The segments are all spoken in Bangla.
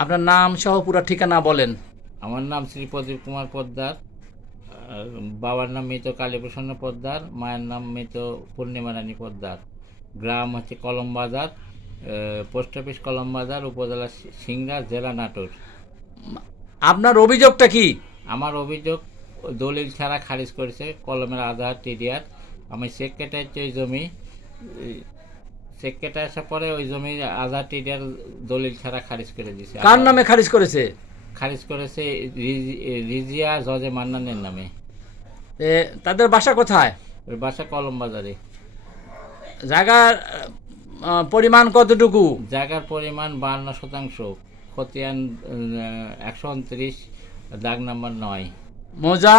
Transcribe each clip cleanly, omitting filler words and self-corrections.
আপনার নাম সহ পুরো ঠিকানা বলেন। আমার নাম শ্রী প্রদীপ কুমার পোদ্দার, বাবার নাম মৃত কালীপ্রসন্ন পোদ্দার, মায়ের নাম মৃত পূর্ণিমা রানী পোদ্দার। গ্রাম হচ্ছে কলম বাজার, পোস্ট অফিস কলম বাজার, উপজেলা সিংড়া, জেলা নাটোর। আপনার অভিযোগটা কি? আমার অভিযোগ, দলিল ছাড়া খারিজ করেছে কলমের আধার টিডিআর। আমি চেক কেটে ওই জমি, চেক কেটে আসার পরে ওই জমি আধার টিডিআর দলিল ছাড়া খারিজ করে দিয়েছে। কার নামে খারিজ করেছে? খারিজ করেছে রিজিয়া জজে মান্নানের নামে। তাদের বাসা কোথায়? ওই বাসা কলম বাজারে। জায়গার পরিমাণ কতটুকু? জায়গার পরিমাণ 52%, খতিয়ান 129, দাগ নাম্বার 9, মৌজা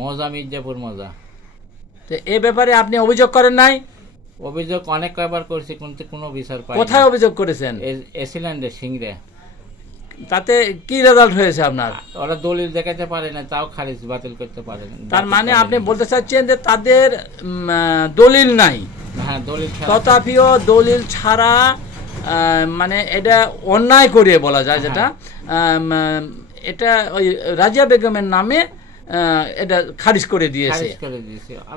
মৌজা মির্জাপুর মৌজা। তো এ ব্যাপারে আপনি অভিযোগ করেন নাই? অভিযোগ অনেক কয়বার করছি, কিন্তু কোনো বিচার পাই। কোথায় অভিযোগ করেছেন? এসিল্যান্ডে সিংড়ে। তাতে কি রেজাল্ট হয়েছে আপনার? ওরা দলিল দেখাতে পারে না, তাও খারিজ বাতিল করতে পারে না। তার মানে আপনি বলতে চাচ্ছেন যে তাদের দলিল নাই? হ্যাঁ, দলিল ছাড়া। তথাপিও দলিল ছাড়া মানে এটা অন্যায় করিয়ে বলা যায় যেটা, এটা ওই রাজিয়া বেগমের নামে এটা খারিজ করে দিয়েছে।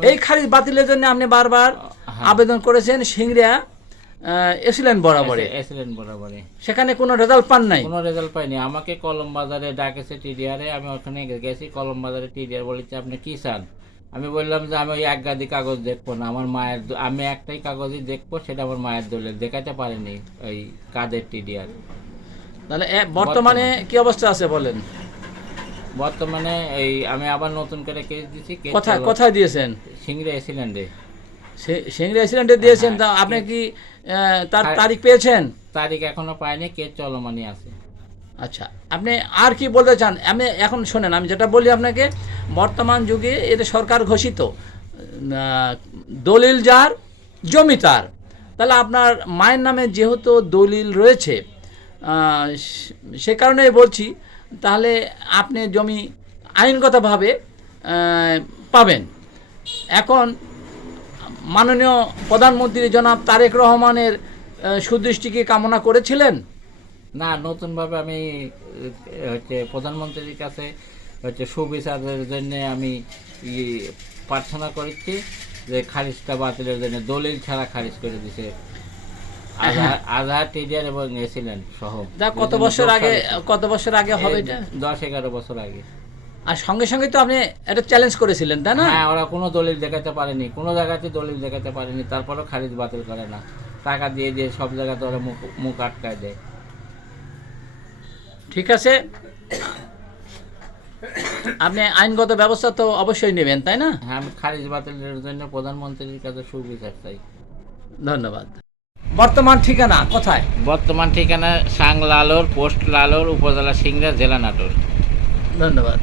এই খারিজ বাতিলের জন্য আপনি বারবার আবেদন করেছেন সিংড়া এসিলেন বরাবরে। সেখানে কোনো রেজাল্ট পান নাই? কোনো রেজাল্ট পাইনি। আমাকে কলম বাজারে ডাকেছে টিডিআরে, আমি ওখানে গেছি। কলম বাজারে টিডিআর বলেছে আপনি কি চান? আমি বললাম যে আমি ওই এক গাদি কাগজ দেখবো না, আমার মায়ের, আমি একটাই কাগজই দেখবো, সেটা আমার মায়ের দলিল। দেখাতে পারেনি ওই কাদের টিডিআর। তাহলে বর্তমানে কি অবস্থা আছে বলেন? বর্তমানে এই আমি আবার নতুন করে কেস দিয়েছি। কোথায় দিয়েছেন? সিংড়া এসিল্যান্ডে। সিংড়া এসিল্যান্ডে দিয়েছেন। তা আপনি কি তার তারিখ পেয়েছেন? তারিখ এখনো পাইনি, কেস চলমানই আছে। আচ্ছা, আপনি আর কি বলতে চান? আমি এখন শোনেন, আমি যেটা বলি আপনাকে, বর্তমান যুগে এটা সরকার ঘোষিত দলিল যার জমি তার। তাহলে আপনার মায়ের নামে যেহেতু দলিল রয়েছে, সে কারণেই বলছি, তাহলে আপনি জমি আইনগতভাবে পাবেন। এখন মাননীয় প্রধানমন্ত্রী জনাব তারেক রহমানের সুদৃষ্টিকে কামনা করেছিলেন? না, নতুনভাবে আমি হচ্ছে প্রধানমন্ত্রীর কাছে হচ্ছে সুবিচারের জন্য আমি প্রার্থনা করেছি যে খারিজটা বাতিলের জন্য। দলিল ছাড়া খারিজ করে দিছে আধার টিডিআর এবং এসিল্যান্ড সহ। কত বছর আগে হবে এটা? 10-11 বছর আগে। আর সঙ্গে সঙ্গে তো আপনি এটা চ্যালেঞ্জ করেছিলেন, তাই না? হ্যাঁ, ওরা কোনো দলিল দেখাতে পারেনি, কোনো জায়গাতে দলিল দেখাতে পারেনি, তারপরেও খারিজ বাতিল করে না। টাকা দিয়ে দিয়ে সব জায়গাতে ওরা মুখ আটকায় দেয়। ঠিক আছে, আপনি আইনগত ব্যবস্থা তো অবশ্যই নেবেন, তাই না? হ্যাঁ, আমি খারিজ বাতিলের জন্য প্রধানমন্ত্রীর কাছে সুবিচার চাই। ধন্যবাদ। বর্তমান ঠিকানা কোথায়? বর্তমান ঠিকানা সাং লালোর, পোস্ট লালোর, উপজেলা সিংড়া, জেলা নাটোর। ধন্যবাদ।